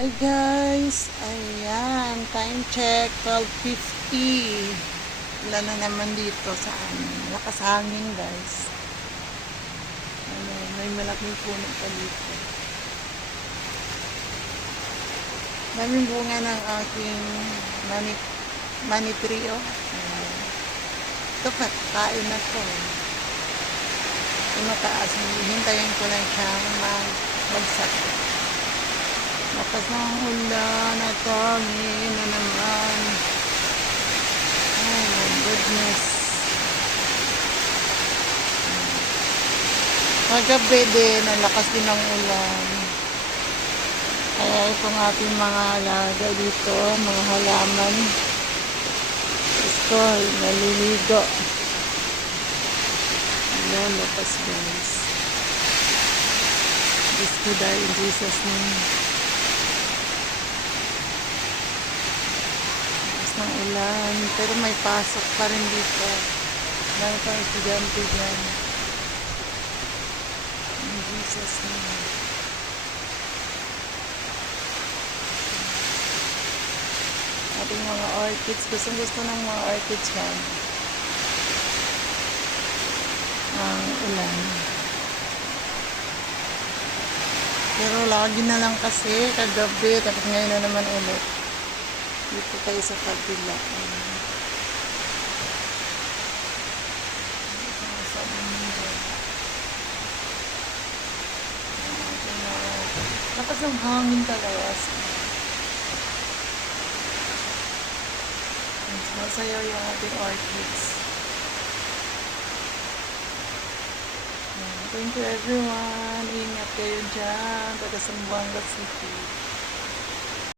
Hi guys, ayan, time check, 12:50. Wala na naman dito sa amin. Lakas hangin guys. Ano, may malaking puno pa dito. Daming bunga ng aking money tree, oh. Ayan. Ito pa, kain na to. Ito mataas, hintayin ko lang siyang magbagsak. Lakas ng ulan at hangin na naman. Oh my goodness. Kagabi din, ang lakas din ng ulan. Kaya itong ating mga alaga dito, mga halaman. Ito, naliligo. Ayan, lakas guys. Diyos ko dahil in Jesus name. Ng ulan, pero may pasok pa rin dito. Dahil pang estudyante dyan. In Jesus name. Ating mga orchids, gusto ng mga orchids yan. Ang ulan. Pero lagi na lang kasi, kagabi, tapos ngayon na naman ulit. Dito tayo sa kabila. Lakas ng hangin talaga. Masayaw yung ating orchids. Thank you everyone. Ingat kayo dyan. Taga Zamboanga City.